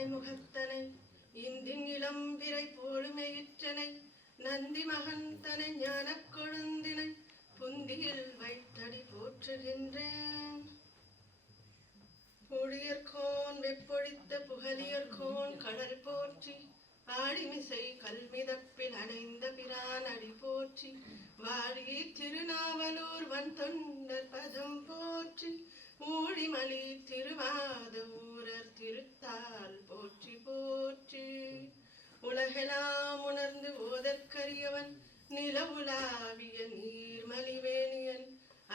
ஆனை முகத்தனை இந்தின் இளம்பிரை போழுமையிற்றனை நந்தி மகந்தனை ஞானக் கொழுந்தினை புந்தியில் வைத்தடி போற்றுகின்றேன். புழியர்கோன் வெப்பொழித்த புகழியர்கோன் கடல் போற்றி ஆழிமிசை கல்மிதப்பில் அணைந்த பிரான் அடி போற்றி வாழி திருநாவலூர் வன் தொண்டர் பதம் போற்றி ஊழிமலி திருவாத ஊரர் திருத்தால் போற்றி போற்றி. உலகெல்லாம் உணர்ந்து ஓதற்கரியவன் நிலவுலாவிய நீர்மலிவேணியன்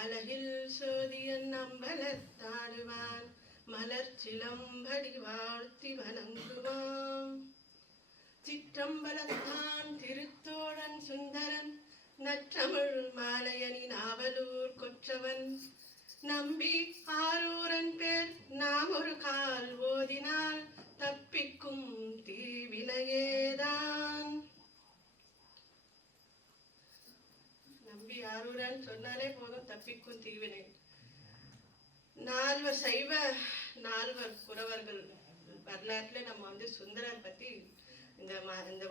அலகில் சோதியன் அம்பலத்தாடுவான் மலர் சிலம்படி வாழ்த்தி வணங்குவான். சிற்றம்பலத்தான் திருத்தோழன் சுந்தரன் நற்றமிழ் மாலையனி நாவலூர் கொற்றவன் நம்பி ஆரூரன் பேர் நாம் ஒரு கால் ஓதினால் தப்பிக்கும் தீவினையேதான். நம்பி ஆரூரன் சொன்னாலே போதும் தப்பிக்கும் தீவினை. நால்வர் சைவ நால்வர் குறவர்கள் வரலாற்றுல நம்ம சுந்தரர் பத்தி இந்த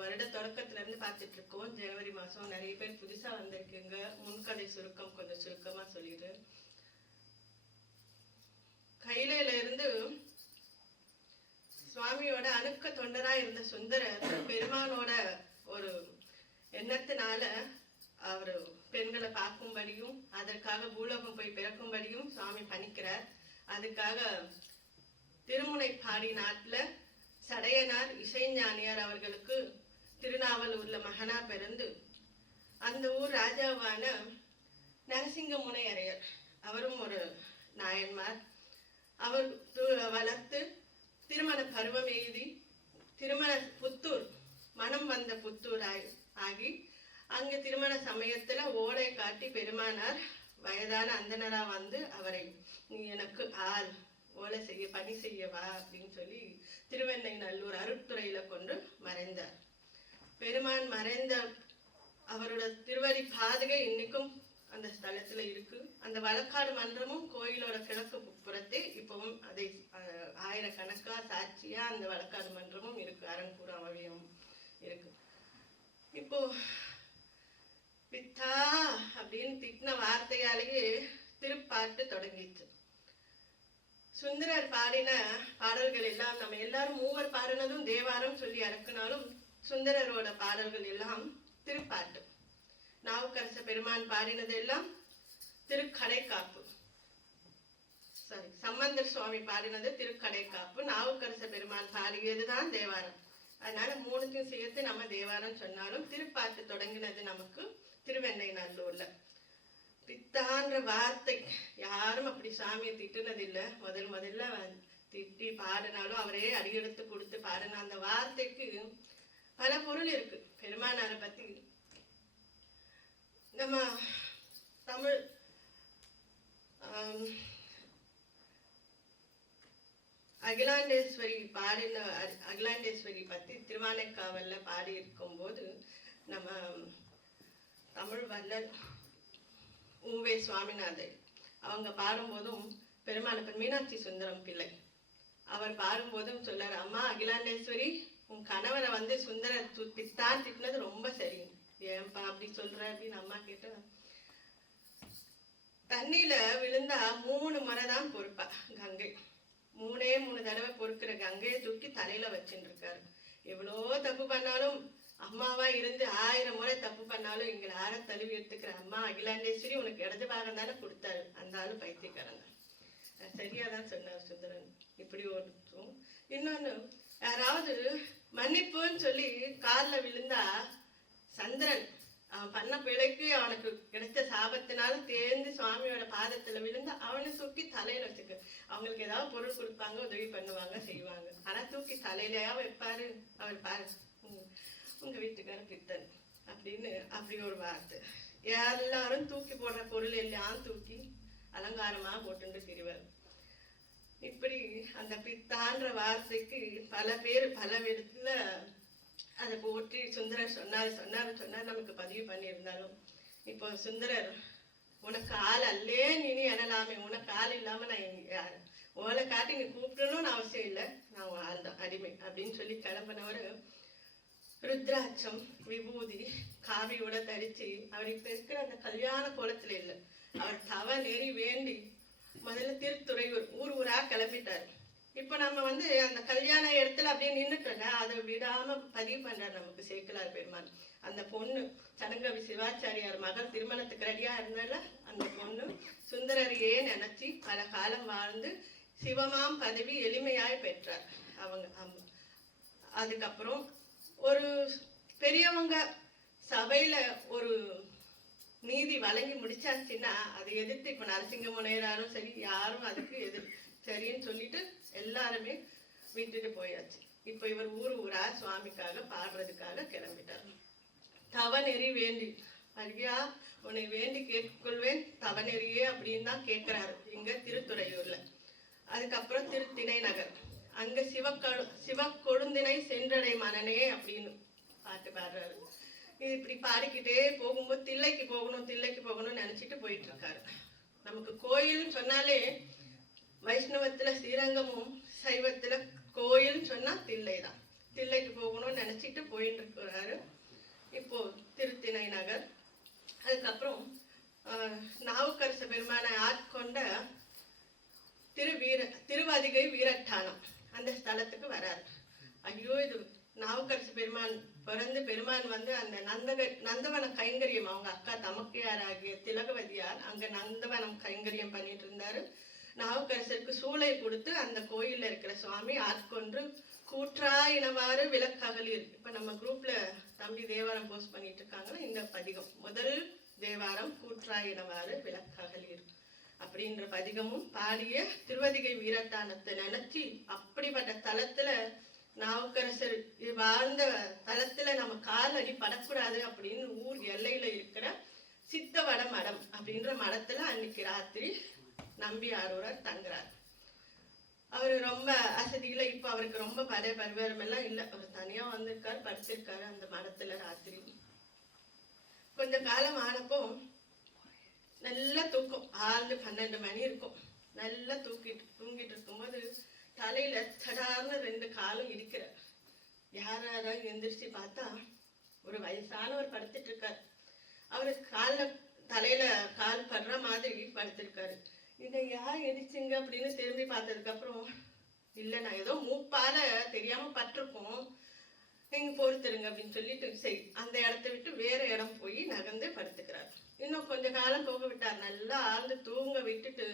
வருட தொடக்கத்துல இருந்து பார்த்துட்டு இருக்கோம். ஜனவரி மாசம் நிறைய பேர் புதுசா வந்திருக்கீங்க. முன்கதை சுருக்கம் கொஞ்சம் சுருக்கமா சொல்லிடு. கையில இருந்து சுவாமியோட அணுக்க தொண்டரா இருந்த சுந்தரர் பெருமானோட ஒரு எண்ணத்தினால அவரு பெண்களை பார்க்கும்படியும் அதற்காக பூலோகம் போய் பிறக்கும்படியும் சுவாமி பணிக்கிறார். அதுக்காக திருமுனைப்பாடி நாட்டுல சடையனார் இசைஞானியார் அவர்களுக்கு திருநாவலூர்ல மகனா பிறந்து அந்த ஊர் ராஜாவான நரசிங்கமுனை அரையர் அவரும் ஒரு நாயன்மார் அவர் வளர்த்து திருமண பருவம் எய்தி திருமண புத்தூர் மனம் வந்த புத்தூர் ஆகி அங்கு திருமண சமயத்துல ஓடை காட்டி பெருமானார் வயதான அந்தனரா அவரை நீ எனக்கு ஆள் ஓலை செய்ய பணி செய்யவா அப்படின்னு சொல்லி திருவெண்ணை நல்லூர் அருட்துறையில கொண்டு மறைந்தார். பெருமான் மறைந்த அவரோட திருவடி பாதுகை இன்னைக்கும் அந்த ஸ்தலத்துல இருக்கு. அந்த வழக்காடு மன்றமும் கோயிலோட கிழக்கு புறத்தே இப்பவும் அதை ஆயிரக்கணக்கா சாட்சியா அந்த வழக்காடு மன்றமும் இருக்கு. அரண்கூர் அவயம் இருக்கு. இப்போ பித்தா அப்படின்னு திட்டின வார்த்தையாலேயே திருப்பாட்டு தொடங்கிச்சு. சுந்தரர் பாடின பாடல்கள் எல்லாம் நம்ம எல்லாரும் மூவர் பாடினதும் தேவாரம் சொல்லி அடக்குனாலும் சுந்தரரோட பாடல்கள் எல்லாம் திருப்பாட்டு. நாவுக்கரச பெருமான் பாடினது எல்லாம் திருக்கடைக்காப்பு. சாரி, சம்பந்தர் சுவாமி பாடினது திருக்கடைக்காப்பு. நாவுக்கரச பெருமான் பாடியதுதான் தேவாரம். அதனால மூணுத்தையும் சேர்த்து நம்ம தேவாரம் சொன்னாலும் திருப்பாட்டு தொடங்கினது நமக்கு திருவெண்ணை நல்லூர்ல. பித்தான்ற வார்த்தை யாரும் அப்படி சாமியை திட்டுனது இல்லை. முதல்ல திட்டி பாடினாலும் அவரே அடியெடுத்து கொடுத்து பாடின அந்த வார்த்தைக்கு பல பொருள் இருக்கு. பெருமானாரை பத்தி நம்ம தமிழ் அகிலாண்டேஸ்வரி அகிலாண்டேஸ்வரி பத்தி திருவானைக்காவல்ல பாடி இருக்கும் போது நம்ம தமிழ் வல்லல் உவே சுவாமிநாதர் அவங்க பாடும்போதும் பெருமான மீனாட்சி சுந்தரம் பிள்ளை அவர் பாடும்போதும் சொல்லார், அம்மா அகிலாண்டேஸ்வரி உன் கணவரை சுந்தர பித்தான் திட்டினது ரொம்ப சரி, ஏன்பா அப்படி சொல்ற அப்படின்னு அம்மா கேட்ட. தண்ணியில விழுந்தா 3 முறை தான் பொறுப்பா கங்கை. 3 தடவை பொறுக்கிற கங்கையை தூக்கி தலையில வச்சுட்டு இருக்காரு. எவ்வளோ தப்பு பண்ணாலும் அம்மாவா இருந்து 1000 முறை தப்பு பண்ணாலும் எங்களை ஆற தழுவி எடுத்துக்கிற அம்மா அகிலாண்டேஸ்வரி உனக்கு இடது பாகம் தானே கொடுத்தாரு. அந்த ஆளு பைத்தியக்காரங்க. சரியாதான் சொன்னார் சுந்தரன். இப்படி ஒருத்தரும் இன்னொன்னு, யாராவது மன்னிப்புன்னு சொல்லி கால்ல விழுந்தா சந்திரன் அவன் பண்ண பிழைக்கு அவனுக்கு கிடைச்ச சாபத்தினால தேர்ந்து சுவாமியோட பாதத்துல விழுந்து அவனை தூக்கி தலையில வச்சுக்க. அவங்களுக்கு ஏதாவது பொருள் கொடுப்பாங்க, உதவி பண்ணுவாங்க, செய்வாங்க. ஆனா தூக்கி தலையிலயா வைப்பாரு அவர். பாரு உங்க வீட்டுக்கார பித்தன் அப்படின்னு அப்படி ஒரு வார்த்தை. எல்லாரும் தூக்கி போடுற பொருள் எல்லாம் தூக்கி அலங்காரமா போட்டு திரிவார். இப்படி அந்த பித்தான்ற வார்த்தைக்கு பல பேர் பல விதத்துல அதை போற்றி சுந்தரர் சொன்னார் நமக்கு பதிவு பண்ணியிருந்தாலும், இப்போ சுந்தரர் உனக்கு ஆள் அல்லே நீ எனலாமே, உனக்கு ஆள் இல்லாம நான் யாரு ஓலை காட்டி நீ கூப்பிடணும்னு அவசியம் இல்லை, நான் ஆள் தான் அடிமை அப்படின்னு சொல்லி கிளம்பினவர் ருத்ராட்சம் விபூதி காவியோட தரிச்சு அவர் இப்ப இருக்கிற அந்த கல்யாண கோலத்துல இல்லை, அவர் தவ நெறி வேண்டி முதல்ல திருத்துறையூர் ஊரா கிளம்பிட்டாரு. இப்போ நம்ம வந்து அந்த கல்யாண இடத்துல அப்படியே நின்றுட்டோன்னா அதை விடாம பதிவு பண்றாரு நமக்கு சேக்கிழார் பெருமான். அந்த பொண்ணு சடங்கவி சிவாச்சாரியார் மகள் திருமணத்துக்கு ரெடியா இருந்தால அந்த பொண்ணு சுந்தரரையே நினைச்சு பல காலம் வாழ்ந்து சிவமாம் பதவி எளிமையாய் பெற்றார் அவங்க. அதுக்கப்புறம் ஒரு பெரியவங்க சபையில ஒரு நீதி வழங்கி முடிச்சாச்சுன்னா அதை எதிர்த்து இப்ப நரசிங்க முனையராரும் சரி யாரும் அதுக்கு சரின்னு சொல்லிட்டு எல்லாருமே விட்டுட்டு போயாச்சு. இப்ப இவர் ஊரா சுவாமிக்காக பாடுறதுக்காக கிளம்பிட்டார். தவநெறி வேண்டி ஐயா உன்னை வேண்டி கேட்கொள்வேன் தவநெறியே அப்படின்னு தான் கேட்கிறாரு இங்க திருத்துறையூர்ல. அதுக்கப்புறம் திருத்திணை நகர் அங்க சிவக்கொழுந்தினை சென்றடை மனனே அப்படின்னு பாட்டு பாடுறாரு. இது இப்படி பாடிக்கிட்டே போகும்போது தில்லைக்கு போகணும்னு நினைச்சிட்டு போயிட்டு இருக்காரு. நமக்கு கோயில்னு சொன்னாலே வைஷ்ணவத்துல ஸ்ரீரங்கமும் சைவத்துல கோயில் சொன்னா தில்லை தான். தில்லைக்கு போகணும்னு நினைச்சிட்டு போயிட்டு இருக்கிறாரு. இப்போ திருத்திணை நகர். அதுக்கப்புறம் நாவுக்கரச பெருமானை ஆட்கொண்ட திருவதிகை வீரட்டானம் அந்த ஸ்தலத்துக்கு வராரு. ஐயோ இது நாவுக்கரசு பெருமான் பிறந்து பெருமான் வந்து அந்த நந்தவன கைங்கரியம் அவங்க அக்கா தமக்கையார் ஆகிய திலகவதியார் அங்க நந்தவனம் கைங்கரியம் பண்ணிட்டு இருந்தாரு. நாவுக்கரசருக்கு சூளை கொடுத்து அந்த கோயில்ல இருக்கிற சுவாமி ஆட்கொண்டு கூற்றாயினவாறு விளக்ககலிர். இப்ப நம்ம குரூப்ல தம்பி தேவாரம் போஸ்ட் பண்ணிட்டு இருக்காங்க. இந்த பதிகம் முதல் தேவாரம் கூற்றாயினவாறு விளக்ககலிர் அப்படின்ற பதிகமும் பாடிய திருவதிகை வீரட்டானத்தை நினைச்சு அப்படிப்பட்ட தலத்துல நாவுக்கரசர் வாழ்ந்த தலத்துல நம்ம கால் அடி படக்கூடாது அப்படின்னு ஊர் எல்லையில இருக்கிற சித்தவட மடம் அப்படின்ற மடத்துல அன்னைக்கு ராத்திரி நம்பியாரூரர் தங்குறார். அவரு ரொம்ப அசதியில இப்ப அவருக்கு ரொம்ப பரிவாரம் எல்லாம் இல்லை. அவர் தனியா வந்திருக்காரு, படுத்திருக்காரு அந்த மடத்துல ராத்திரி. கொஞ்ச காலம் ஆனப்போ நல்லா தூக்கம், ஆழ்ந்து 12 மணி இருக்கும். நல்லா தூங்கிட்டு இருக்கும்போது தலையில சடார்னு 2 காலும் இருக்கிறார். யாராவது எந்திரிச்சு பார்த்தா ஒரு வயசானவர் படுத்துட்டு இருக்காரு. அவரு தலையில கால் படுற மாதிரி படுத்திருக்காரு. இதை யார் எடிச்சுங்க அப்படின்னு திரும்பி பார்த்ததுக்கு அப்புறம் இல்ல நான் ஏதோ மூப்பால தெரியாம பட்டிருக்கோம், நீங்க பொறுத்துருங்க அப்படின்னு சொல்லிட்டு சரி அந்த இடத்த விட்டு வேற இடம் போய் நகர்ந்து படுத்துக்கிறார். இன்னும் கொஞ்ச காலம் போக விட்டார். நல்லா ஆழ்ந்து தூங்க விட்டுட்டு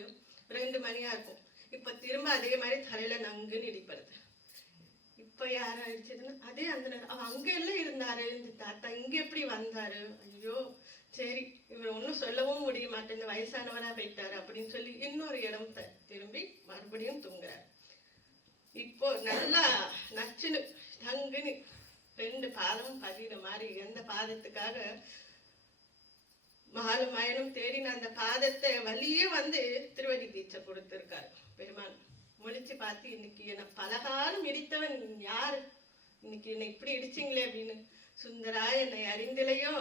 2 மணியா இருக்கும். இப்ப திரும்ப அதே மாதிரி தலையில நங்குன்னு இடிப்படுது. இப்ப யார் ஆயிடுச்சுன்னா அதே அந்த அவன் அங்க எல்லாம் இருந்தாரு இந்த தாத்தா, இங்க எப்படி வந்தாரு? ஐயோ சரி இவர் ஒன்னும் சொல்லவும் முடிய மாட்டேன், இந்த வயசானவரா போயிட்டாரு அப்படின்னு சொல்லி இன்னொரு இடம் திரும்பி மறுபடியும் தூங்குறாரு. இப்போ நல்லா நச்சுன்னு தங்குன்னு 2 பாதமும் பதின மாதிரி எந்த பாதத்துக்காக மகாலும் மயனும் தேடின அந்த பாதத்தை வலியே வந்து திருவடி தீட்சை கொடுத்திருக்காரு பெருமான். முழிச்சு பார்த்து இன்னைக்கு என்ன பலகாலம் இடித்தவன் யாரு, இன்னைக்கு என்னை இப்படி இடிச்சிங்களே அப்படின்னு. சுந்தரா என்னை அறிந்திலையோ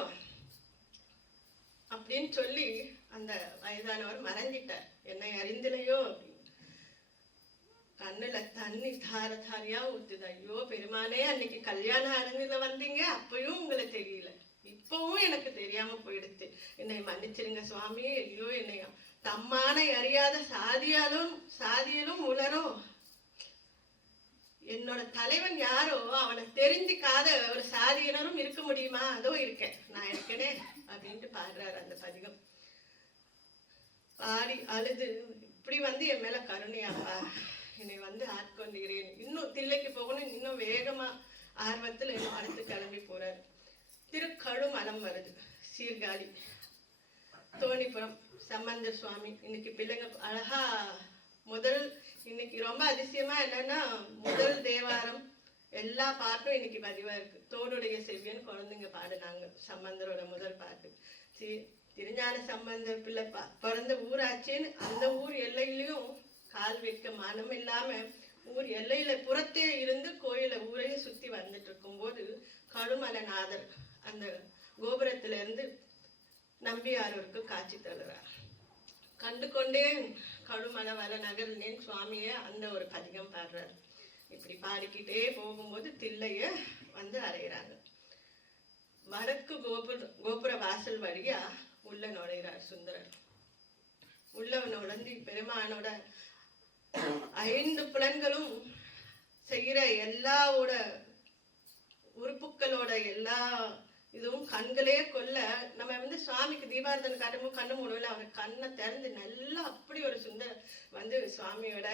அப்படின்னு சொல்லி அந்த வயதானவர் மறைஞ்சிட்டார். என்னை அறிந்திலையோ அப்படின்னு கண்ணுல தண்ணி தார தாரியா ஊத்துது. ஐயோ பெருமானே அன்னைக்கு கல்யாண அரங்குல வந்தீங்க அப்பயும் உங்களை தெரியல, இப்பவும் எனக்கு தெரியாம போயிடுச்சு, என்னை மன்னிச்சிருங்க சுவாமி. ஐயோ என்னை தம்மானை அறியாத சாதியலும் உலரோ, என்னோட தலைவன் யாரோ அவனை தெரிஞ்சுக்காத ஒரு சாதியினரும் இருக்க முடியுமா? அதோ இருக்கேன் நான் இருக்கனே அப்படின்ட்டு பாடுறாரு அந்த பதிகம். பாடி அழுது இப்படி வந்து என் மேல கருணையாப்பா, என்னை வந்து ஆட்கொண்டுகிறேன், இன்னும் தில்லைக்கு போகணும் இன்னும் வேகமா ஆர்வத்துல இன்னும் அடுத்து கிளம்பி போறாரு. திருக்கழுமலம் வருது, சீர்காழி தோணிபுரம் சம்பந்த சுவாமி. இன்னைக்கு பிள்ளைங்க அழகா இன்னைக்கு ரொம்ப அதிசயமா என்னன்னா முதல் தேவாரம் எல்லா பாட்டும் இன்னைக்கு பதிவா இருக்கு. தோடுடைய செவ்வியன் குழந்தைங்க பாடுனாங்க சம்பந்தரோட முதல் பாட்டு. திருஞான சம்பந்தர் பிள்ளை பிறந்த ஊராச்சின்னு அந்த ஊர் எல்லையிலையும் கால் வைக்க மனம் இல்லாம ஊர் எல்லையில புறத்தே இருந்து கோயில ஊரையும் சுத்தி வந்துட்டு இருக்கும் போது கழுமலநாதர் அந்த கோபுரத்துல இருந்து நம்பியாரூருக்கு காட்சி தருகிறார். கண்டு கொண்டேன் கழுமல வர நகர்னேன் சுவாமிய அந்த ஒரு பதிகம் பாடுறார். இப்படி பாடிக்கிட்டே போகும்போது தில்லைய வந்து அடையிறாங்க. வடக்கு கோபுர வாசல் வழியா உள்ள நுழைகிறார் சுந்தரர். உள்ள நுழைஞ்சு பெருமானோட 5 புலன்களும் செய்கிற எல்லாவோட உறுப்புகளோட எல்லா இதுவும் கண்களே கொல்ல, நம்ம வந்து சுவாமிக்கு தீபாரதனை காட்டும்போது கண்ணு மூடல, அவர் கண்ணை திறந்து நல்லா அப்படி ஒரு சுந்தர வந்து சுவாமியோட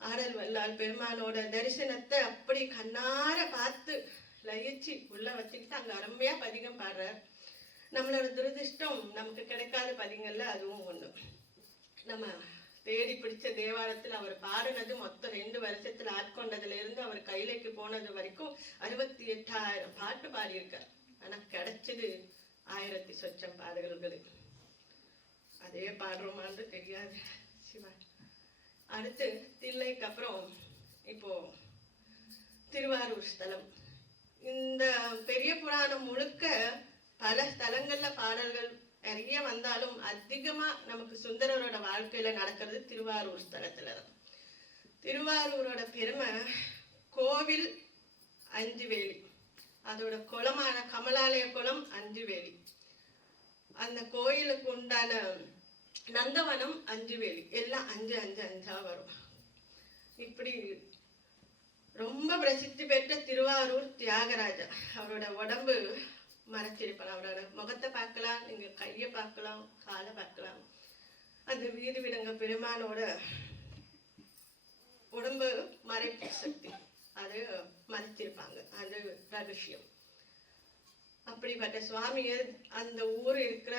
ஆடல் வல்லால் பெருமானோட தரிசனத்தை அப்படி கண்ணார பார்த்து லயிச்சு உள்ள வச்சுக்கிட்டு அங்க அருமையா பதிகம் பாடுறார். நம்மளோட துரதிருஷ்டம் நமக்கு கிடைக்காத பதிகங்கள்ல அதுவும் ஒண்ணு. நம்ம தேடி பிடிச்ச தேவாரத்தில் அவர் பாடினது மொத்தம் 2 வருஷத்துல ஆட்கொண்டதுல இருந்து அவர் கைலைக்கு போனது வரைக்கும் 68,000 பாட்டு பாடியிருக்கார். ஆனா கிடைச்சது 1000 சொச்சம் பாடல்கள். அதே பாடுறோமான்னு தெரியாது. சிவா. அடுத்து தில்லைக்கு அப்புறம் இப்போ திருவாரூர் ஸ்தலம். இந்த பெரிய புராணம் முழுக்க பல ஸ்தலங்கள்ல பாடல்கள் நிறைய வந்தாலும் அதிகமா நமக்கு சுந்தரரோட வாழ்க்கையில நடக்கிறது திருவாரூர் ஸ்தலத்துலதான். திருவாரூரோட பெருமை கோவில் 5 வேலி, அதோட குளமான கமலாலய குளம் 5 வேலி, அந்த கோயிலுக்கு உண்டான நந்தவனம் 5 வேலி, எல்லாம் 5 5 5 வரும். இப்படி ரொம்ப பிரசித்தி பெற்ற திருவாரூர் தியாகராஜா. அவரோட உடம்பு மறைச்சிருப்பாங்க. அவரோட முகத்தை பார்க்கலாம், நீங்க கையை பார்க்கலாம், காலை பார்க்கலாம். அந்த வீடு விடங்க பெருமானோட உடம்பு மறைப்பு சக்தி, அது மறைச்சிருப்பாங்க, அது ரகசியம். அப்படிப்பட்ட சுவாமியை அந்த ஊர் இருக்கிற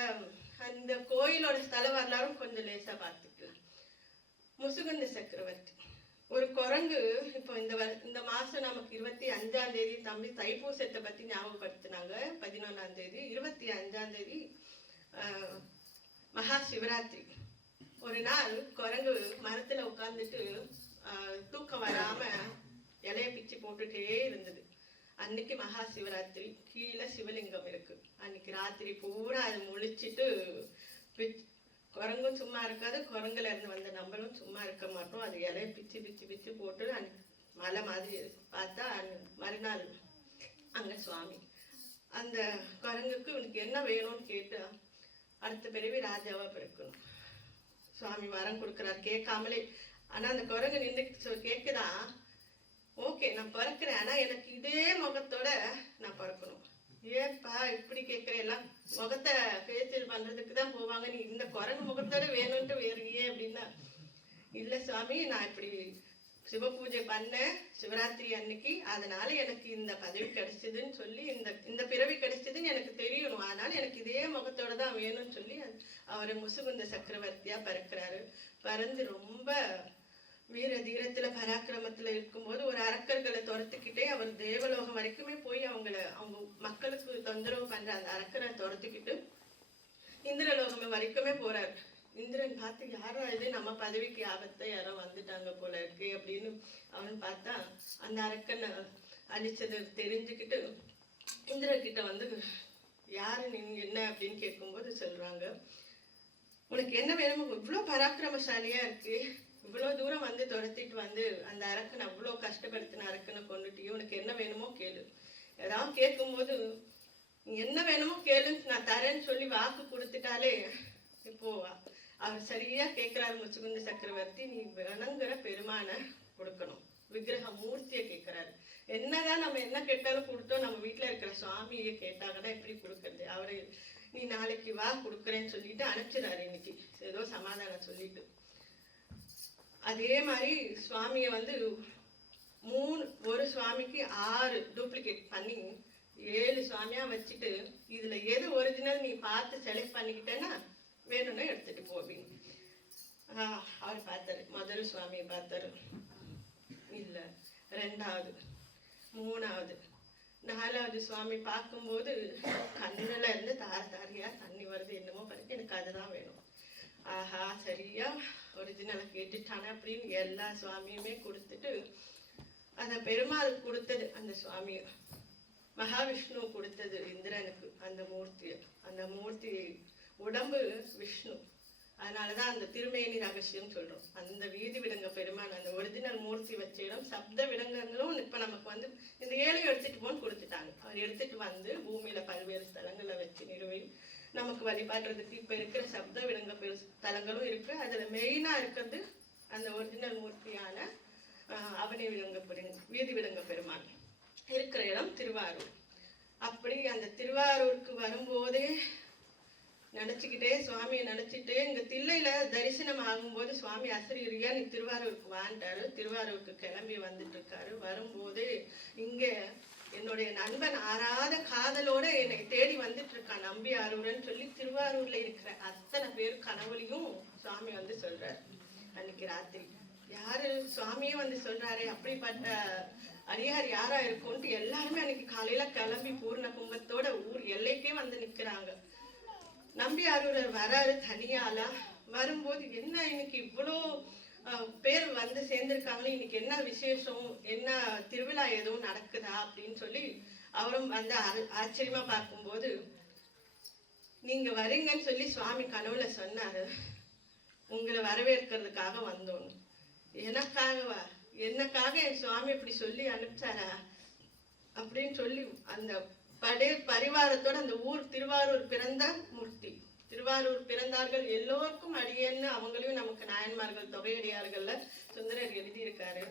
அந்த கோயிலோட ஸ்தல வரலாறும் கொஞ்சம் லேசா பார்த்துக்கலாம். முசுகுந்த சக்கரவர்த்தி ஒரு குரங்கு. இப்போ இந்த மாசம் நமக்கு 25ஆம் தேதி தம்பி தைப்பூசத்தை பத்தி ஞாபகப்படுத்தினாங்க. 11ஆம் தேதி 25ஆம் தேதி மகா சிவராத்திரி. ஒரு நாள் குரங்கு மரத்துல உட்கார்ந்துட்டு தூக்கம் வராம இலைய பிச்சு போட்டுட்டே இருந்தது. அன்னைக்கு மகா சிவராத்திரி, கீழே சிவலிங்கம் இருக்கு. அன்னைக்கு ராத்திரி பூரா அது முழிச்சிட்டு, குரங்கும் சும்மா இருக்காது, குரங்குல இருந்து வந்த நம்மளும் சும்மா இருக்க மாட்டோம். அது இலைய பிச்சு பிச்சு பிச்சு போட்டு மலை மாதிரி பார்த்தா மறுநாள் அங்க சுவாமி. அந்த குரங்குக்கு உனக்கு என்ன வேணும்னு கேட்டு அடுத்த பிறவி ராஜாவா பிறக்கணும் சுவாமி வரம் கொடுக்குறார் கேட்காமலே. ஆனா அந்த குரங்கு நின்று கேக்குதான், ஓகே நான் பிறக்கிறேன், ஆனா எனக்கு இதே முகத்தோட நான் பிறக்கணும். ஏப்பா இப்படி கேட்கிற, எல்லாம் முகத்தை பேச்சல் பண்றதுக்கு தான் போவாங்க, நீ இந்த குரங்கு முகத்தோட வேணும்ட்டு வேறுயே அப்படின்னா, இல்ல சுவாமி நான் இப்படி சிவ பூஜை பண்ணேன் சிவராத்திரி அன்னைக்கு, அதனால எனக்கு இந்த பதவி கிடைச்சதுன்னு சொல்லி இந்த பிறவி கிடைச்சதுன்னு எனக்கு தெரியணும், அதனால எனக்கு இதே முகத்தோட தான் வேணும்னு சொல்லி அவரை முசுகுந்த சக்கரவர்த்தியா பிறக்கிறாரு. பிறந்து ரொம்ப வீர தீரத்துல பராக்கிரமத்துல இருக்கும்போது ஒரு அரக்கர்களை துரத்துக்கிட்டே அவர் தேவலோகம் வரைக்குமே போய் அவங்க மக்களுக்கு தொந்தரவு பண்ற அந்த அரக்கரை துரத்துக்கிட்டு இந்திரலோகம் வரைக்குமே போறாரு. இந்திரன் பார்த்து யாரோ இது நம்ம பதவிக்கு ஆபத்தை யாரோ வந்துட்டாங்க போல இருக்கு அப்படின்னு அவன் பார்த்தா அந்த அரக்கனை அழிச்சது தெரிஞ்சுக்கிட்டு இந்திரகிட்ட வந்து யாரு நீங்க என்ன அப்படின்னு கேட்கும்போது சொல்றாங்க, உனக்கு என்ன வேணுமோ, இவ்வளவு பராக்கிரமசாலியா இருக்கு, இவ்வளவு தூரம் வந்து துரத்திட்டு வந்து அந்த அரக்கனை அவ்வளவு கஷ்டப்படுத்தின அரக்கனை கொண்டுட்டியும், உனக்கு என்ன வேணுமோ கேளு. ஏதாவது கேட்கும்போது என்ன வேணுமோ கேளுன்னு நான் தரேன்னு சொல்லி வாக்கு கொடுத்துட்டாலே, இப்போ அவர் சரியா கேட்கிறாரு முசுகுந்த சக்கரவர்த்தி, நீ வணங்குற பெருமான கொடுக்கணும், விக்கிரக மூர்த்தியை கேட்கிறாரு. என்னதான் நம்ம என்ன கேட்டாலும் கொடுத்தோம், நம்ம வீட்டுல இருக்கிற சுவாமியை கேட்டாங்கன்னா எப்படி கொடுக்கறது? அவரை நீ நாளைக்கு வா கொடுக்குறேன்னு சொல்லிட்டு அனுப்பிச்சிடாரு. இன்னைக்கு ஏதோ சமாதானம் சொல்லிட்டு அதே மாதிரி சுவாமியை வந்து ஒரு சுவாமிக்கு 6 டூப்ளிகேட் பண்ணி 7 சுவாமியா வச்சுட்டு, இதுல எது ஒரிஜினல் நீ பார்த்து செலக்ட் பண்ணிக்கிட்டேன்னா வேணும்னா எடுத்துட்டு போ அப்படின்னு அவர் பார்த்தாரு. முதல் சுவாமியை பார்த்தாரு, இல்ல 2வது 3வது 4வது சுவாமி பார்க்கும்போது கண்ணுல இருந்து தாரையா தண்ணி வருது, என்னமோ பாருங்க எனக்கு அதுதான் வேணும். ஆஹா சரியா ஒரிஜினலை கேட்டுட்டானே அப்படின்னு எல்லா சுவாமியுமே கொடுத்துட்டு, அந்த பெருமாள் கொடுத்தது அந்த சுவாமிய, மகாவிஷ்ணு கொடுத்தது இந்திரனுக்கு அந்த மூர்த்தி உடம்பு விஷ்ணு, அதனாலதான் அந்த திருமேனி ரகசியம் சொல்றோம். அந்த வீதி விடங்க பெருமான் அந்த ஒரிஜினல் மூர்த்தி வச்ச இடம். சப்த விடங்கங்களும் இப்ப நமக்கு வந்து இந்த 7 எடுத்துட்டு போன்னு கொடுத்துட்டாங்க. அவர் எடுத்துட்டு வந்து பூமியில பல்வேறு ஸ்தலங்களை வச்சு நிறுவி நமக்கு வழிபாடுறதுக்கு இப்ப இருக்கிற சப்த விடங்க ஸ்தலங்களும் இருக்கு. அதுல மெயினா இருக்கிறது அந்த ஒரிஜினல் மூர்த்தியான அவனி விலங்க வீதி விலங்க பெருமான் இருக்கிற இடம் திருவாரூர். அப்படி அந்த திருவாரூருக்கு வரும்போதே நினைச்சுக்கிட்டே சுவாமியை நினைச்சிட்டு இங்க தில்லையில தரிசனம் ஆகும்போது சுவாமி அசரீரியா நீ திருவாரூருக்கு வாண்டாரு. திருவாரூருக்கு கிளம்பி வந்துட்டு இருக்காரு. வரும்போது இங்க என்னுடைய நண்பன் ஆறாத காதலோட என்னை தேடி வந்துட்டு இருக்கான் நம்பியாரூரன்னு சொல்லி திருவாரூர்ல இருக்கிற அத்தனை பேர் கனவுலையும் சுவாமி வந்து சொல்றாரு. அன்னைக்கு ராத்திரி யாரு சுவாமியே வந்து சொல்றாரு. அப்படிப்பட்ட அடியார் யாரா இருக்கும்ட்டு எல்லாருமே அன்னைக்கு காலையில கிளம்பி பூர்ண கும்பத்தோட ஊர் எல்லைக்கே வந்து நிக்கிறாங்க. நம்பியாரூரர் வராரு தனியாலா. வரும்போது என்ன இன்னைக்கு இவ்வளோ பேர் வந்து சேர்ந்திருக்காங்களே, இன்னைக்கு என்ன விசேஷம், என்ன திருவிழா எதுவும் நடக்குதா அப்படின்னு சொல்லி அவரும் வந்து ஆச்சரியமா பார்க்கும்போது, நீங்க வரீங்கன்னு சொல்லி சுவாமி கனவுல சொன்னாரு. உங்களை வரவேற்கிறதுக்காக வந்தோம். எனக்காகவா? என்னக்காக என் சுவாமி இப்படி சொல்லி அனுப்பிச்சாரா அப்படின்னு சொல்லி அந்த பரிவாரத்தோட அந்த ஊர் திருவாரூர் பிறந்த மூர்த்தி. திருவாரூர் பிறந்தார்கள் எல்லோருக்கும் அடியேன்னு அவங்களையும் நமக்கு நாயன்மார்கள் தொகையடியார்கள்ல சுந்தரர் எழுதியிருக்காரு.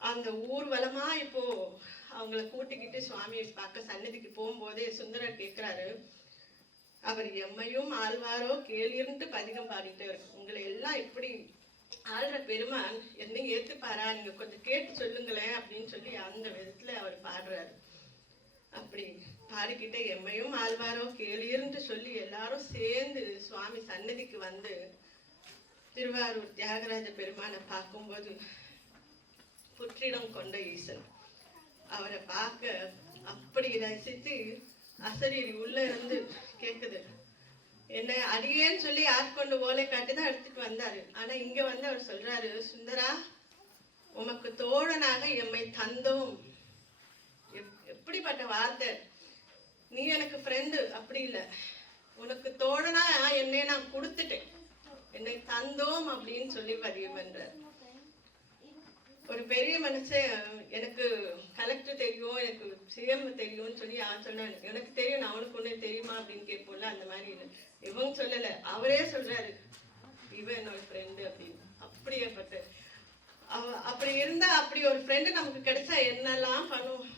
அந்த ஊர்வலமா இப்போ அவங்கள கூட்டிக்கிட்டு சுவாமியை பார்க்க சன்னதிக்கு போகும்போதே சுந்தரர் கேட்கிறாரு, அவர் எம்மையும் ஆழ்வாரோ கேளிர்ன்ட்டு பதிகம் பாடிட்டு இருக்கு. உங்களை எல்லாம் எப்படி ஆள்ற பெருமான் என்னையும் ஏத்துப்பாரா, நீங்க கொஞ்சம் கேட்டு சொல்லுங்களேன் அப்படின்னு சொல்லி அந்த விதத்துல அவர் பாடுறாரு. அப்படி பாடிக்கிட்டே எம்மையும் ஆழ்வாரோ கேளிர்ன்னு சொல்லி எல்லாரும் சேர்ந்து சுவாமி சன்னதிக்கு வந்து திருவாரூர் தியாகராஜ பெருமானை பார்க்கும்போது புற்றிடம் கொண்ட ஈசன் அவரை பார்க்க அப்படி ரசித்து அசரீரி உள்ள இருந்து கேக்குது. என்ன அடியேன்னு சொல்லி ஆட்கொண்டு ஓலை காட்டிதான் எடுத்துட்டு வந்தாரு. ஆனா இங்க வந்து அவர் சொல்றாரு, சுந்தரா உமக்கு தோழனாக எம்மை தந்தோம். எப்படிப்பட்ட வார்த்தை! நீ எனக்கு ஃப்ரெண்டு அப்படி இல்லை, உனக்கு தோழனா என்னை நான் கொடுத்துட்டேன், என்னை தந்தோம் அப்படின்னு சொல்லி பதிவு பண்றார். ஒரு பெரிய மனுஷன் எனக்கு கலெக்டர் தெரியும், எனக்கு சிஎம் தெரியும்னு சொல்லி அவன் சொன்னான். எனக்கு தெரியும், நான் அவனுக்கு ஒண்ணு தெரியுமா அப்படின்னு கேட்போம்ல, அந்த மாதிரி இல்லை. இவங்க சொல்லல, அவரே சொல்றாரு இவன் என்னோட ஃப்ரெண்டு அப்படின்னு. அப்படியேப்பட்ட அப்படி இருந்தா அப்படி ஒரு ஃப்ரெண்டு நமக்கு கிடைச்சா என்னெல்லாம் பண்ணுவோம்.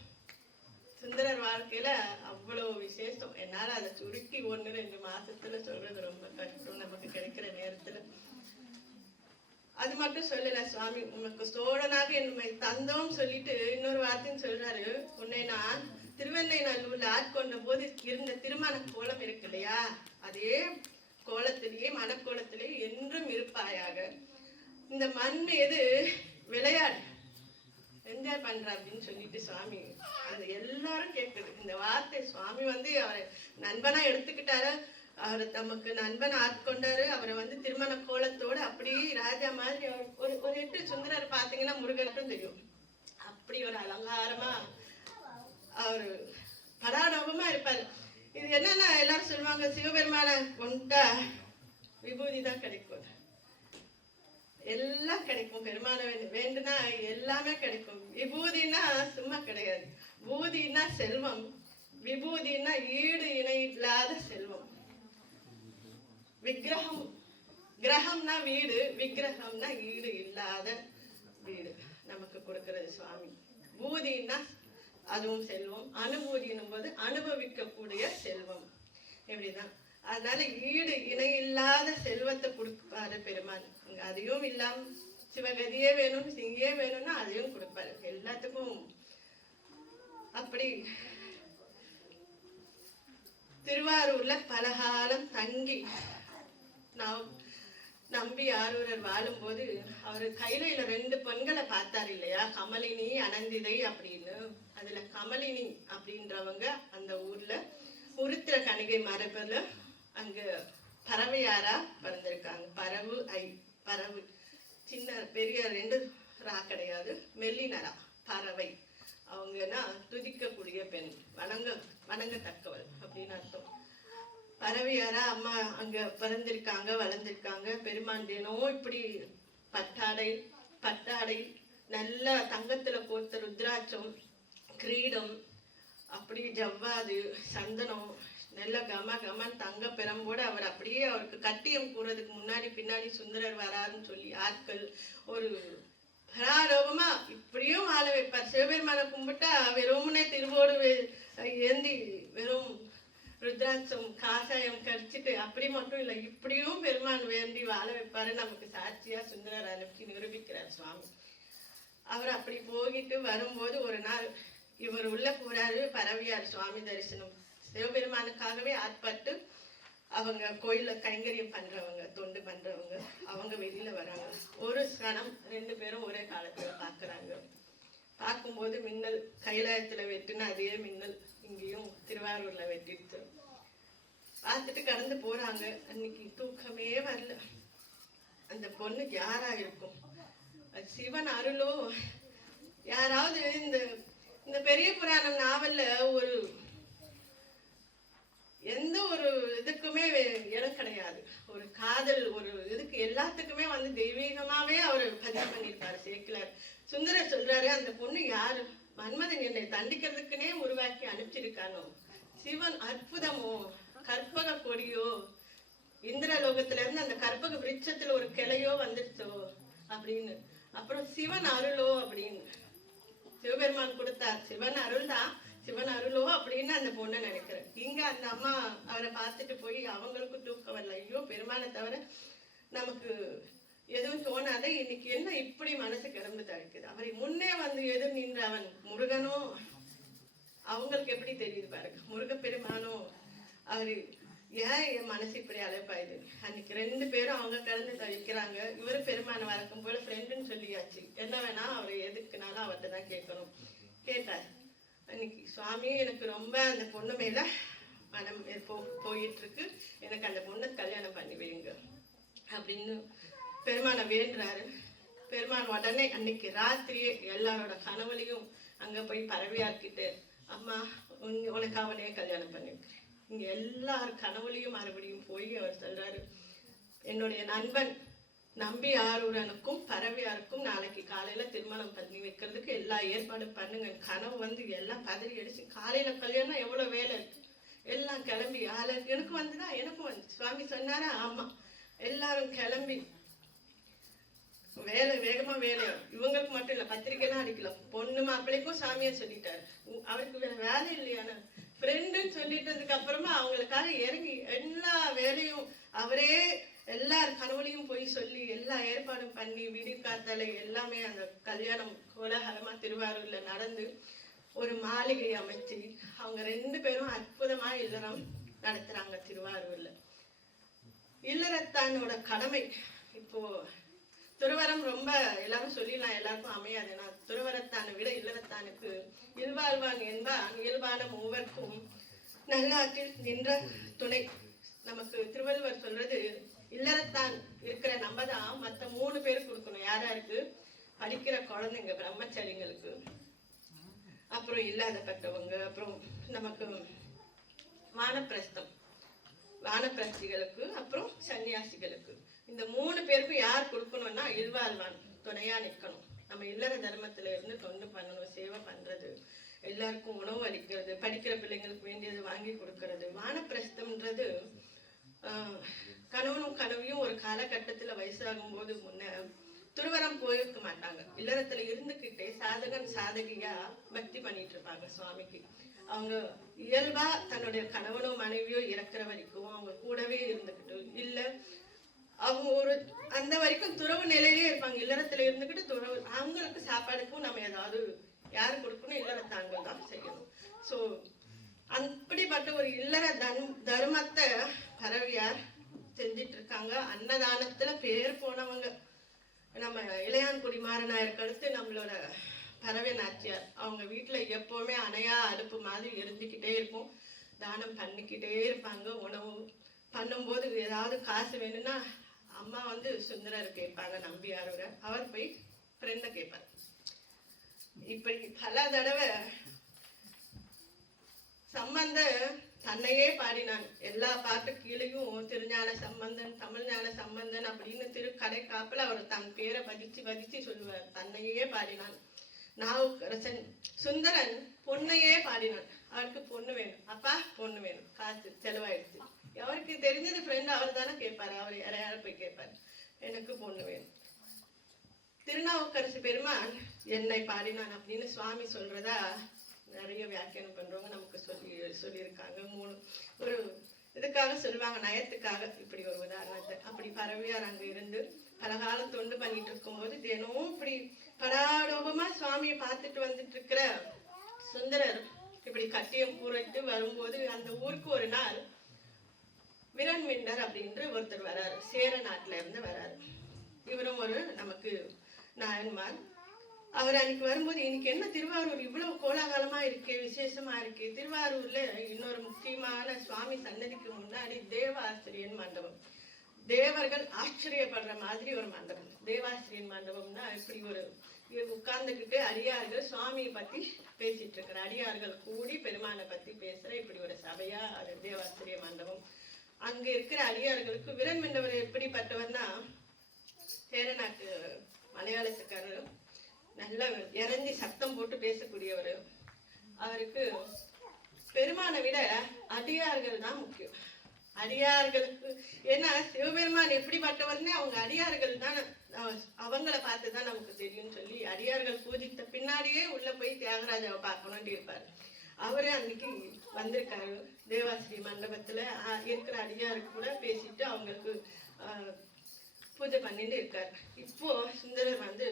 சுந்தரர் வாழ்க்கையில அவ்வளவு விசேஷம். என்னால அதை சுருக்கி 1-2 மாசத்துல சொல்றது ரொம்ப கஷ்டம் நமக்கு கிடைக்கிற நேரத்துல. அது மட்டும் சொல்லல சுவாமி, உனக்கு சோழனாக என்னை தந்தோம் சொல்லிட்டு இன்னொரு வார்த்தையும் சொல்றாரு. உன்னை நான் திருவெண்ணைநல்லூர்ல ஆட்கொண்ட போது இருந்த திருமண கோலம் இருக்கு இல்லையா, அதே கோலத்திலேயே மனக்கோலத்திலேயே என்றும் இருப்பாயாக. இந்த மண் மீது விளையாடு, என்ஜாய் பண்ற அப்படின்னு சொல்லிட்டு சுவாமி அது எல்லாரும் கேட்குது இந்த வார்த்தை. சுவாமி வந்து அவரை நண்பனா எடுத்துக்கிட்டாரு, அவரை தமக்கு நண்பன் ஆட்கொண்டாரு. அவரை வந்து திருமண கோலத்தோட அப்படி ராஜா மாதிரி ஒரு 8 சுந்தரர் பாத்தீங்கன்னா முருகனுக்கும் தெரியும், அப்படி ஒரு அலங்காரமா அவரு பராடோபமா இருப்பாரு. இது என்னன்னா எல்லாரும் சொல்லுவாங்க, சிவபெருமான கொண்டா விபூதி தான் கிடைக்கும், எல்லாம் கிடைக்கும். பெருமான வேண்டுனா எல்லாமே கிடைக்கும். விபூதினா சும்மா கிடையாது. பூதினா செல்வம், விபூதினா ஈடு இணை இல்லாத செல்வம். விக்கிரகம், கிரகம்னா வீடு, விக்கிரகம்னா ஈடு இல்லாத வீடு நமக்கு கொடுக்கிறது சுவாமி. பூதினா அதுவும் செல்வம், அனுபூதினும் போது அனுபவிக்கக்கூடிய செல்வம். இப்படிதான். அதனால ஈடு இணை இல்லாத செல்வத்தை கொடுப்பாரு பெருமான். அதையும் இல்லாம சிவகதியே வேணும், சிங்கியே வேணும்னா அதையும் கொடுப்பாரு எல்லாத்துக்கும். அப்படி திருவாரூர்ல பலகாலம் தங்கி நம்பியாரூரர் வாழும்போது அவரு கையில 2 பெண்களை பார்த்தாரு இல்லையா, கமலினி அனந்திதை அப்படின்னு. அதுல கமலினி அப்படின்றவங்க அந்த ஊர்ல உருத்திர கணிகை மரபுல அங்க பறவையாரா பிறந்திருக்காங்க. பறவு சின்ன பெரிய 2 ரா கிடையாது, மெல்லினரா பறவை. அவங்கன்னா துதிக்கக்கூடிய பெண், வணங்கத்தக்கவள் அப்படின்னு அர்த்தம். பறவையாரா அம்மா அங்க பிறந்திருக்காங்க வளர்ந்திருக்காங்க. பெருமான் தினம் இப்படி பட்டாடை நல்ல தங்கத்துல கோர்த்த ருத்ராட்சம், கிரீடம், அப்படி ஜவ்வாது, சந்தனம், நல்ல கமன் தங்க பெரம்போட அவர் அப்படியே அவருக்கு கட்டியம் கூறதுக்கு முன்னாடி பின்னாடி சுந்தரர் வராருன்னு சொல்லி ஆட்கள் ஒரு பராரோபமா இப்படியும் வாழ வைப்பார். சிவபெருமான கும்பிட்டா வெறும்னே திருவோடு ஏந்தி வெறும் ருத்ராட்சம் காசாயம் கடிச்சிட்டு அப்படி மட்டும் இல்லை, இப்படியும் பெருமான் வேண்டி வாழ வைப்பாரு. நமக்கு சாட்சியா சுந்தரர் அனுப்பி நிரூபிக்கிறார் சுவாமி. அவர் அப்படி போகிட்டு வரும்போது ஒரு நாள் இவர் உள்ள போறாரு. பறவையார் சுவாமி தரிசனம் சிவபெருமானுக்காகவே ஆட்பட்டு அவங்க கோயில்ல கைங்கரியம் பண்றவங்க, தொண்டு பண்றவங்க, அவங்க வெளியில வராங்க. ஒரு கணம் 2 பேரும் ஒரே காலத்துல பாக்குறாங்க. பார்க்கும்போது மின்னல், கைலாயத்துல வெட்டுன அதே மின்னல் இங்கேயும் திருவாரூர்ல வெட்டிடுச்சு. பார்த்துட்டு கடந்து போறாங்க. அன்னைக்கு தூக்கமே வரல. அந்த பொண்ணு யாரா இருக்கும்? சிவன் அருளோ? யாராவது இந்த பெரிய புராணம் நாவல்ல ஒரு எந்த ஒரு இதுக்குமே இடம் கிடையாது. ஒரு காதல் ஒரு இதுக்கு எல்லாத்துக்குமே தெய்வீகமாவே அவர் பதிவு பண்ணியிருப்பாரு சேக்கிலார். சுந்தரர் சொல்றாரு, அந்த பொண்ணு யாரு? மன்மதன் என்னை தண்டிக்கிறதுக்குன்னே உருவாக்கி அனுப்பிச்சிருக்கானோ? சிவன் அற்புதமோ? கற்பக கொடியோ? இந்திரலோகத்துல இருந்து அந்த கற்பக விருட்சத்துல ஒரு கிளையோ வந்துருச்சோ அப்படின்னு. அப்புறம் சிவன் அருளோ அப்படின்னு சிவபெருமான் கொடுத்தார். சிவன் அருள் தான், சிவன் அருளோ அப்படின்னு அந்த பொண்ணை நினைக்கிறேன். இங்க அந்த அம்மா அவரை பார்த்துட்டு போய் அவங்களுக்கும் தூக்கம் வரல. ஐயோ, பெருமானை தவிர நமக்கு எதுவும் தோணாத. இன்னைக்கு என்ன இப்படி மனசு கிளம்பு தடுக்குது? அவரை முன்னே எதிர் நின்ற அவன் முருகனும் அவங்களுக்கு எப்படி தெரியுது பாருங்க. முருகப்பெருமானும் அவரு ஏன் என் மனசு இப்படி அழைப்பாயுது? அன்னைக்கு 2 பேரும் அவங்க கிளந்து தவிக்கிறாங்க. இவரு பெருமான வழக்கம் போல ஃப்ரெண்டுன்னு சொல்லியாச்சு. என்ன வேணா அவரை எதுக்குனாலும் அவர்கிட்ட தான் கேட்கணும். கேட்டார். அன்னைக்கு சுவாமி, எனக்கு ரொம்ப அந்த பொண்ணு மேல மனம் போயிட்டு இருக்கு, எனக்கு அந்த பொண்ணை கல்யாணம் பண்ணி வைங்க அப்படின்னு பெருமானை வேண்டுறாரு. பெருமான் உடனே அன்னைக்கு ராத்திரியே எல்லாரோட கனவுலையும் அங்க போய் பறவையார்கிட்ட, அம்மா உனக்கு அவனே கல்யாணம் பண்ணிருக்கிறேன். இங்க எல்லார் கனவுலையும் மறுபடியும் போய் அவர் சொல்றாரு, என்னுடைய நண்பன் நம்பி ஆரூரனுக்கும் பறவையாருக்கும் நாளைக்கு காலையில திருமணம் பண்ணி வைக்கிறதுக்கு எல்லா ஏற்பாடு பண்ணுங்க. கனவு எல்லாம் பதறி அடிச்சு, காலையில கல்யாணம் எவ்வளவு வேலை இருக்கு, எல்லாம் கிளம்பி எனக்கு வந்துதான் எனக்கும் சுவாமி சொன்னாரா? ஆமா. எல்லாரும் கிளம்பி வேகமா வேலை. இவங்களுக்கு மட்டும் இல்ல, பத்திரிக்கைலாம் அடிக்கலாம். பொண்ணு மாப்பிள்ளைக்கும் சாமியா சொல்லிட்டாரு. அவருக்கு வேற வேலை இல்லையான ஃப்ரெண்டுன்னு சொல்லிட்டதுக்கு அப்புறமா அவங்களுக்காக இறங்கி எல்லா வேலையும் அவரே எல்லார் கனவுலையும் போய் சொல்லி எல்லா ஏற்பாடும் பண்ணி விடிய காத்தால எல்லாமே அந்த கல்யாணம் கோலாகலமா திருவாரூர்ல நடந்து ஒரு மாளிகை அமைச்சு அவங்க 2 பேரும் அற்புதமா இல்லறம் நடத்துறாங்க திருவாரூர்ல. இல்லறத்தானோட கடமை இப்போ துறவரம் ரொம்ப எல்லாரும் சொல்லிடலாம், எல்லாருக்கும் அமையாது. ஏன்னா துறவரத்தானை விட இல்லறத்தானுக்கு இல்வாழ்வான் என்பான் இயல்பான மூவர்க்கும் நல்லாற்றில் நின்ற துணை. நமக்கு திருவள்ளுவர் சொல்றது, இல்லறத்தான் இருக்கிற நம்ம தான் மற்ற 3 பேருக்கு கொடுக்கணும். யாராருக்கு? படிக்கிற குழந்தைங்க, பிரம்மச்சாரிங்களுக்கு, அப்புறம் இல்லாதப்பட்டவங்க, அப்புறம் நமக்கு வானப்பிரஸ்திகளுக்கு, அப்புறம் சன்னியாசிகளுக்கு. இந்த 3 பேருக்கும் யார் கொடுக்கணும்னா இல்வாழ்வான் துணையா நிற்கணும். நம்ம இல்லற தர்மத்துல இருந்து தொண்டு பண்ணணும், சேவை பண்றது, எல்லாருக்கும் உணவு அளிக்கிறது, படிக்கிற பிள்ளைங்களுக்கு வேண்டியது வாங்கி கொடுக்கறது. வானப்பிரஸ்தம்ன்றது கணவனையும் ஒரு காலகட்டத்துல வயசாகும் போது முன்ன துறவரம் போயிருக்க மாட்டாங்க. இல்லறத்துல இருந்துகிட்டே சாதகன் சாதகியா பக்தி பண்ணிட்டு இருப்பாங்க சுவாமிக்கு. அவங்க இயல்பா தன்னுடைய கணவனோ மனைவியோ இறக்குற வரைக்கும் அவங்க கூடவே இருந்துகிட்டு, இல்ல அவங்க அந்த வரைக்கும் துறவு நிலையிலே இருப்பாங்க. இல்லறத்துல இருந்துகிட்டு துறவு, அவங்களுக்கு சாப்பாடுக்கும் நம்ம ஏதாவது யாரு கொடுக்கணும்? இல்லறத்தான்கள் தான் செய்யணும். சோ அப்படிப்பட்ட ஒரு இல்லற தர்மத்தை பறவையார் செஞ்சிட்டு இருக்காங்க. அன்னதானத்துல பேர் போனவங்க நம்ம இளையான்குடி மாறனாருக்கு அடுத்து நம்மளோட பறவை நாச்சியார். அவங்க வீட்டுல எப்பவுமே அணையா அடுப்பு மாதிரி எரிஞ்சுக்கிட்டே இருக்கும், தானம் பண்ணிக்கிட்டே இருப்பாங்க. உணவு பண்ணும்போது ஏதாவது காசு வேணும்னா அம்மா சுந்தரர் கேட்பாங்க, நம்பியாரோட. அவர் போய் ஃப்ரெண்ட கேட்பார். இப்படி பல தடவை சம்பந்த தன்னையே பாடினான். எல்லா பாட்டு கீழையும் திருஞான சம்பந்தன், தமிழ் ஞான சம்பந்தன் அப்படின்னு திருக்கடை காப்பில் அவர் தன் பேரை பதிச்சு பதிச்சு சொல்லுவார். தன்னையே பாடினான். நாவுக்கரசன் சுந்தரன் பொண்ணையே பாடினான். அவருக்கு பொண்ணு வேணும், அப்பா பொண்ணு வேணும், காசு செலவாயிடுச்சு. அவருக்கு தெரிஞ்சது ஃப்ரெண்ட் அவர் தானே கேட்பாரு, அவர் யாரையாவது போய் கேட்பாரு, எனக்கு பொண்ணு வேணும். திருநாவுக்கரசு பெருமான் என்னை பாடினான் அப்படின்னு சுவாமி சொல்றதா நிறைய வியாக்கியானம் பண்றவங்க நமக்கு சொல்லியிருக்காங்க. ஒரு இதுக்காக சொல்லுவாங்க, நயத்துக்காக. இப்படி ஒரு உதாரணத்தை, அப்படி பரவியார் அங்க இருந்து பலகாலம் தொண்டு பண்ணிட்டு இருக்கும்போது தினம் இப்படி பராடோபமா சுவாமியை பார்த்துட்டு வந்துட்டு இருக்கிற சுந்தரர் இப்படி கட்டியம் கூறிட்டு வரும்போது அந்த ஊருக்கு ஒரு நாள் விரண்மிண்டர் அப்படின்ற ஒருத்தர் வராரு. சேர நாட்டுல இருந்து வராரு. இவரும் ஒரு நமக்கு நாயன்மார். அவர் அன்னைக்கு வரும்போது, இன்னைக்கு என்ன திருவாரூர் இவ்வளவு கோலாகலமா இருக்கு, விசேஷமா இருக்கு. திருவாரூர்ல இன்னொரு முக்கியமான சுவாமி சன்னதிக்கு முன்னாடி தேவாசிரியன் மண்டபம், தேவர்கள் ஆச்சரியப்படுற மாதிரி ஒரு மண்டபம். தேவாசிரியன் மண்டபம்னா இப்படி ஒரு உட்கார்ந்துக்கிட்டு அடியார்கள் சுவாமியை பத்தி பேசிட்டு இருக்கிற, அடியார்கள் கூடி பெருமானை பத்தி பேசுற இப்படி ஒரு சபையா அது தேவாசிரிய மண்டபம். அங்க இருக்கிற அடியார்களுக்கு விரண்மிண்டவர் எப்படிப்பட்டவர்னா, சேரநாட்டு மலையாளத்துக்காரர், நல்ல இறங்கி சத்தம் போட்டு பேசக்கூடியவர். அவருக்கு பெருமானை விட அடியார்கள் தான் முக்கியம். அடியார்களுக்கு, ஏன்னா சிவபெருமான் எப்படிப்பட்டவர்னே அவங்க அடியார்கள் தான், அவங்கள பார்த்துதான் நமக்கு தெரியும் சொல்லி அடியார்கள் பூஜித்த பின்னாடியே உள்ள போய் தியாகராஜாவை பார்க்கணும்னு இருப்பாரு. அவரே அன்னைக்கு வந்திருக்காரு. தேவாசிரி மண்டபத்துல இருக்கிற அடியாருக்கு கூட பேசிட்டு அவங்களுக்கு பூஜை பண்ணிட்டு இருக்காரு. இப்போ சுந்தரர் வந்து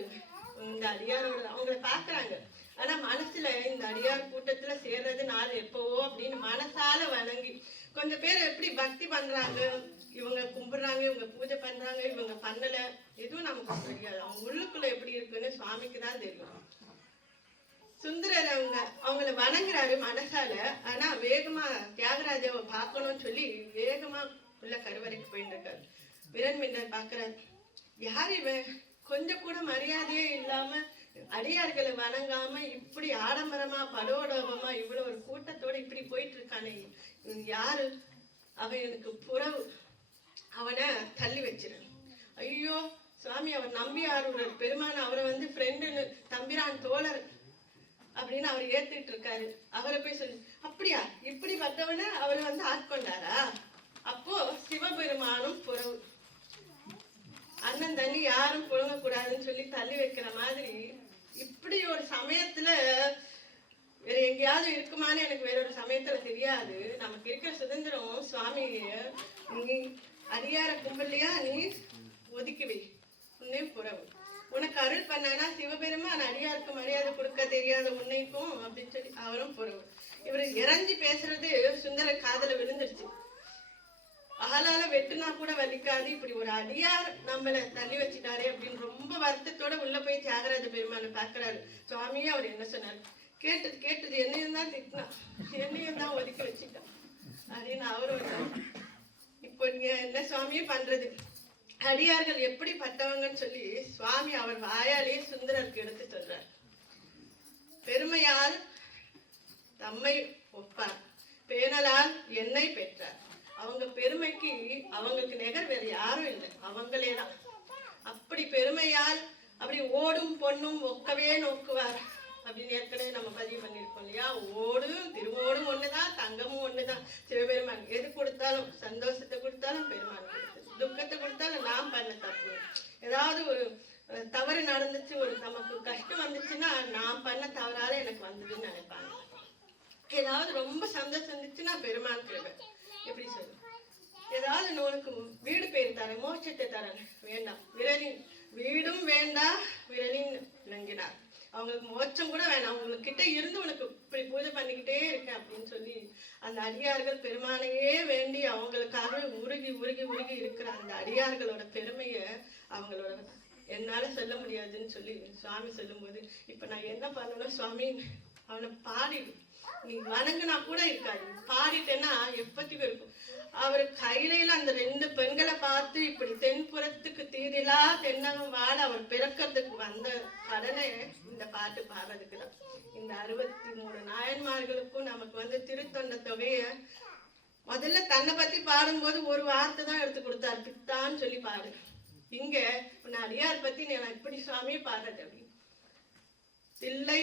இந்த அடியாரோட அவங்கள பாக்குறாங்க. ஆனா மனசுல இந்த அடியார் கூட்டத்துல சேர்றது நாள் எப்பவோ அப்படின்னு மனசால வணங்கி, கொஞ்சம் பேர் எப்படி பக்தி பண்றாங்க, இவங்க கும்பிடுறாங்க, இவங்க பூஜை பண்றாங்க, இவங்க பண்ணல, எதுவும் நமக்கு தெரியாது. அவங்க உள்ளுக்குள்ள எப்படி இருக்குன்னு சுவாமிக்கு தான் தெரியும். சுந்தரர் அவங்கள வணங்குறாரு மனசால. ஆனா வேகமா தியாகராஜாவை பார்க்கணும்னு சொல்லி வேகமா உள்ள கருவறைக்கு போயிட்டு இருக்காரு. விரண்மிண்டர் பாக்குறாரு, யார் இவன், கொஞ்சம் கூட மரியாதையே இல்லாம அடியார்களை வணங்காம இப்படி ஆடம்பரமா படோடோபமா இவ்வளவு ஒரு கூட்டத்தோட இப்படி போயிட்டு இருக்கானே, யாரு அவன், எனக்கு புறவு, அவனை தள்ளி வச்சிரு. ஐயோ சுவாமி, அவர் நம்பி ஆரூரர் பெருமான, அவரை வந்து ஃப்ரெண்டுன்னு தம்பிரான் தோழர் அப்படின்னு அவர் ஏத்துட்டு இருக்காரு. அவரை போய் சொல்லி, அப்படியா இப்படி பட்டவன அவரை வந்து ஆட்கொண்டாரா? அப்போ சிவபெருமானும் புறவு, அண்ணன் தண்ணி யாரும் புழங்க கூடாதுன்னு சொல்லி தள்ளி வைக்கிற மாதிரி இப்படி ஒரு சமயத்துல வேற எங்கேயாவது இருக்குமான்னு எனக்கு வேற ஒரு சமயத்துல தெரியாது. நமக்கு இருக்கிற சுதந்திரம் சுவாமி, நீ அடியார கும்பல்லையா நீ ஒதுக்கி வை, உன்னே புறவு, உனக்கு அருள் பண்ணானா சிவபெருமான் அடியாருக்கு மரியாதை கொடுக்க தெரியாத உன்னைக்கும் அப்படின்னு சொல்லி அவரும் புறவு. இவரு இறஞ்சி பேசுறது சுந்தர காதல விழுந்துருச்சு. ஆளால வெட்டுனா கூட வலிக்காது, இப்படி ஒரு அடியார் நம்மள தள்ளி வச்சுட்டாரே அப்படின்னு ரொம்ப வருத்தத்தோட உள்ள போய் தியாகராஜ பெருமானை பாக்குறாரு. சுவாமியே அவர் என்ன சொன்னாரு, கேட்டது என்னையும் தான் திட்டினா, என்னையும் தான் ஒதுக்கி வச்சுட்டான் அப்படின்னு அவரும். இப்போ நீங்க என்ன சுவாமியே பண்றது, அடியார்கள் எப்படி பட்டவங்கன்னு சொல்லி சுவாமி அவர் வாயாலேயே சுந்தரருக்கு எடுத்து சொல்றார். பெருமையால் தம்மை ஒப்பார், பேணலால் என்னை பெற்றார். அவங்க பெருமைக்கு அவங்களுக்கு நிகர் வேற யாரும் இல்லை, அவங்களே தான். அப்படி பெருமையால் அப்படி ஓடும் பொண்ணும் ஒக்கவே நோக்குவார் அப்படின்னு ஏற்கனவே நம்ம பதிவு பண்ணியிருக்கோம் இல்லையா. ஓடும் திருவோடும் ஒண்ணுதான், தங்கமும் ஒண்ணுதான். சிவபெருமான் எது கொடுத்தாலும், சந்தோஷத்தை கொடுத்தாலும் பெருமான் கொடுத்தது, துக்கத்தை கொடுத்தாலும் நாம் பண்ண தப்பு, ஏதாவது ஒரு தவறு நடந்துச்சு, ஒரு நமக்கு கஷ்டம் வந்துச்சுன்னா நான் பண்ண தவறால எனக்கு வந்ததுன்னு நினைப்பாங்க. ஏதாவது ரொம்ப சந்தோஷம் இருந்துச்சுன்னா பெருமான் கிருபை. எப்படி சொல்லு, ஏதாவது உனக்கு வீடு பேர் தரேன், மோட்சத்தை தரேன், வேண்டாம் விரலின் வீடும் வேண்டாம் விரலின் விளங்கினார். அவங்களுக்கு மோட்சம் கூட வேணாம், அவங்களுக்கு கிட்ட இருந்து உனக்கு இப்படி பூஜை பண்ணிக்கிட்டே இருக்கேன் அப்படின்னு சொல்லி அந்த அடியார்கள் பெருமானையே வேண்டி அவங்களுக்காக உருகி உருகி உருகி இருக்கிற அந்த அடியார்களோட பெருமையை அவங்களோட என்னால சொல்ல முடியாதுன்னு சொல்லி சுவாமி சொல்லும்போது, இப்ப நான் என்ன பண்ணணும் சுவாமி, அவனை பாடிடு, நீ வணங்குனா கூட இருக்காது, பாடிட்டேன்னா எப்பத்திக்கும் இருக்கும். அவர் கையில அந்த 2 பெண்களை பார்த்து இப்படி தென்புறத்துக்கு தீதிலா தென்னகம் வாழ அவர் பிறக்கிறதுக்கு வந்த கடனை இந்த பாட்டு பாடுறதுக்குதான். இந்த 63 நாயன்மார்களுக்கும் நமக்கு வந்து திருத்தொண்ட தொகைய முதல்ல தன்னை பத்தி பாடும்போது ஒரு வார்த்தை தான் எடுத்து கொடுத்தாரு, பித்தான்னு சொல்லி பாடு. இங்க நான் அடியார் பத்தி நான் இப்படி சுவாமி பாடுறது அப்படின்னு தில்லை